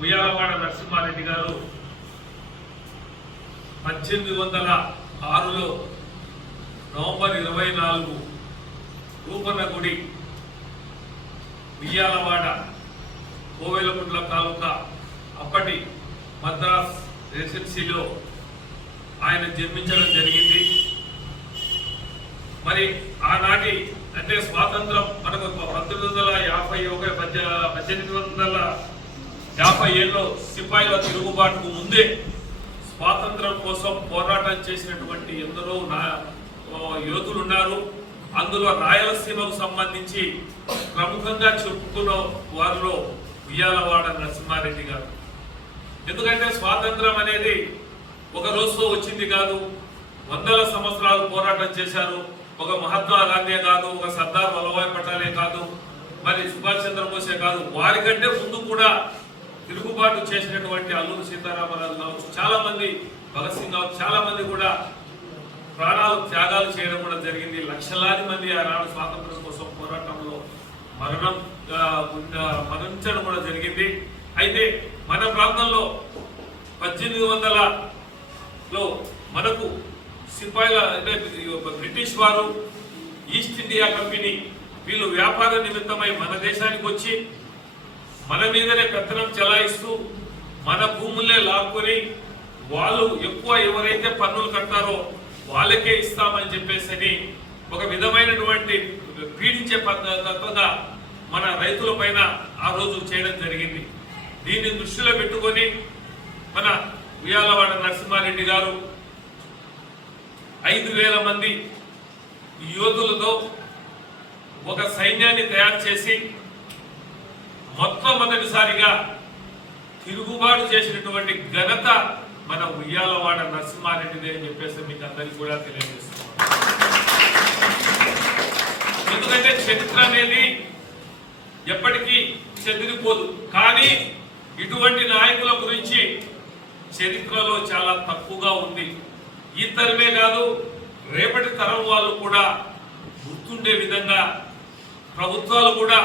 ఉయ్యాలవాడ నరసింహారెడ్డి గారు పద్దెనిమిది వందల ఆరులో నవంబర్ ఇరవై నాలుగు రూపన్నగుడి ఉయ్యాలవాడ కోవెలకుంట్ల తాలూకా అప్పటి మద్రాస్ రెసిడెన్సీలో ఆయన జన్మించడం జరిగింది. మరి ఆనాటి అంటే స్వాతంత్రం మనకు పంతొమ్మిది వందల యాభై ఒక పద్దెనిమిది వందల యాభై ఏళ్ళలో సిపాయిల తిరుగుబాటుకు ముందే స్వాతంత్రం కోసం పోరాటం చేసినటువంటి ఎందరో నా యోధులు ఉన్నారు అందులో రాయలసీమకు సంబంధించి ప్రముఖంగా చెప్పుకున్న వారిలో ఉయ్యాలవాడ నరసింహారెడ్డి గారు. ఎందుకంటే స్వాతంత్రం అనేది ఒక రోజుతో వచ్చింది కాదు. వందల సంవత్సరాలు పోరాటం చేశారు. ఒక మహాత్మా గాంధీ కాదు ఒక సర్దార్ వల్లభాయ్ పటేలే కాదు. మరి సుభాష్ చంద్రబోసే కాదు. వారికంటే ముందు కూడా తిరుగుబాటు చేసినటువంటి అల్లూరు సీతారామరాజు కావచ్చు చాలా మంది భగత్ సింగ్ కావచ్చు చాలా మంది కూడా ప్రాణాలు త్యాగాలు చేయడం కూడా జరిగింది. లక్షలాది మంది ఆనాడు స్వాతంత్రం కోసం పోరాటంలో మరణం మరణించడం కూడా జరిగింది. అయితే మన ప్రాంతంలో పద్దెనిమిది వందలలో మనకు సిపాయిల అంటే బ్రిటిష్ వారు ఈస్ట్ ఇండియా కంపెనీ వీళ్ళు వ్యాపార నిమిత్తమై మన దేశానికి వచ్చి మన మీదనే పెత్తనం చెలాయిస్తూ మన భూములే లాక్కొని వాళ్ళు ఎక్కువ ఎవరైతే పన్నులు కట్టారో వాళ్ళకే ఇస్తామని చెప్పేసి అని ఒక విధమైనటువంటి పీడించే పద్ధ- తత్వంగా మన రైతుల పైన ఆ రోజు చేయడం జరిగింది. దీన్ని దృష్టిలో పెట్టుకొని మన ఉయ్యాలవాడ నరసింహారెడ్డి గారు ఐదు వేల మంది యోధులతో ఒక సైన్యాన్ని తయారు చేసి మొట్టమొదటిసారిగా తిరుగుబాటు చేసినటువంటి ఘనత మన ఉయ్యాలవాడ నరసింహారెడ్డిదే అని చెప్పేసి మీకు అందరికీ కూడా తెలియజేస్తున్నాం ఎందుకంటే చరిత్ర అనేది ఎప్పటికీ చెదిరిపోదు. కానీ ఇటువంటి నాయకుల గురించి చరిత్రలో చాలా తక్కువగా ఉంది. ఈ తరమే కాదు రేపటి తరం వాళ్ళు కూడా గుర్తుండే విధంగా ప్రభుత్వాలు కూడా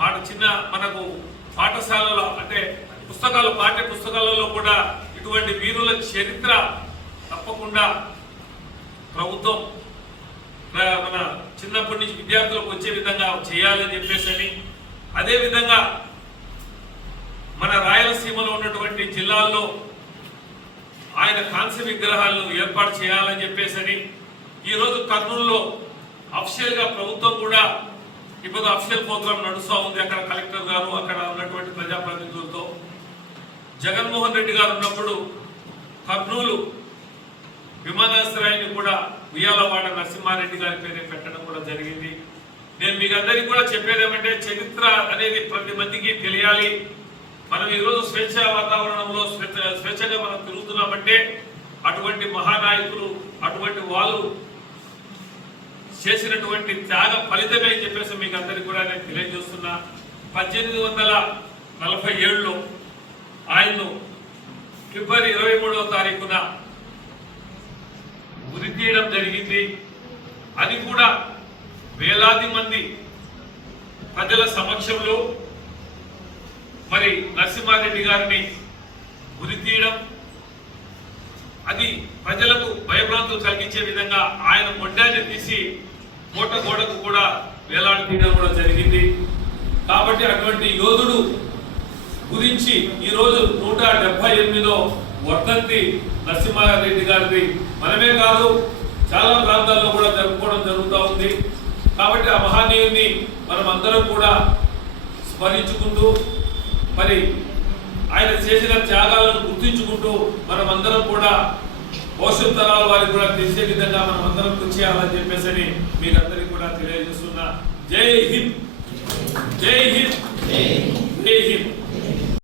వాటి చిన్న మనకు పాఠశాలలో అంటే పుస్తకాలు పాఠ్య పుస్తకాలలో కూడా ఇటువంటి వీరుల చరిత్ర తప్పకుండా ప్రభుత్వం మన చిన్నప్పటి నుంచి విద్యార్థులకు వచ్చే విధంగా చేయాలని చెప్పేసి అని. అదే విధంగా మన రాయలసీమలో ఉన్నటువంటి జిల్లాల్లో ఆయన కాంస్య విగ్రహాలను ఏర్పాటు చేయాలని చెప్పేసి అని. ఈరోజు కర్నూలులో అఫిషియల్గా ప్రభుత్వం కూడా ఇప్పుడు అఫిషియల్ ప్రోగ్రామ్ నడుస్తూ ఉంది. అక్కడ కలెక్టర్ గారు అక్కడ ఉన్నటువంటి ప్రజాప్రతినిధులతో. జగన్మోహన్ రెడ్డి గారు ఉన్నప్పుడు కర్నూలు విమానాశ్రయాన్ని కూడా ఉయ్యాలవాడ నరసింహారెడ్డి గారి పేరే పెట్టడం కూడా జరిగింది. నేను మీకు అందరికీ కూడా చెప్పేది ఏమంటే చరిత్ర అనేది ప్రతి మందికి తెలియాలి. మనం ఈరోజు స్వేచ్ఛ వాతావరణంలో స్వేచ్ఛ స్వేచ్ఛగా మనం తిరుగుతున్నామంటే అటువంటి మహానాయకులు అటువంటి వాళ్ళు చేసినటువంటి త్యాగ ఫలితమే అని చెప్పేసి మీకు అందరికి కూడా నేను తెలియజేస్తున్నా. పద్దెనిమిది వందల నలభై ఏడులో ఆయన్ను ఫిబ్రవరి ఇరవై మూడవ తారీఖున ఉరి తీయడం జరిగింది. అది కూడా వేలాది మంది ప్రజల సమక్షంలో మరి నరసింహారెడ్డి గారిని ఉరి తీయడం అది ప్రజలకు భయభ్రాంతులు కలిగించే విధంగా ఆయన మొండాన్ని తీసి కోట గోడకు కూడా వేలాడి తీయడం కూడా జరిగింది. కాబట్టి అటువంటి యోధుడు గురించి ఈ రోజు నూట డెబ్బై ఎనిమిదో వర్ధంతి నరసింహారెడ్డి గారిది మనమే కాదు చాలా ప్రాంతాల్లో కూడా జరుపుకోవడం జరుగుతూ ఉంది. కాబట్టి ఆ మహనీయుని మనం అందరం కూడా స్మరించుకుంటూ మరి ఆయన చేసిన త్యాగాలను గుర్తించుకుంటూ మనం అందరం కూడా భవిష్యత్ తరాల వారికి కూడా తెలిసే విధంగా మనం అందరం కృషి చేయాలని చెప్పేసి అని మీరందరికీ కూడా తెలియజేస్తున్నా. జై హింద్. జై హింద్. జై హింద్.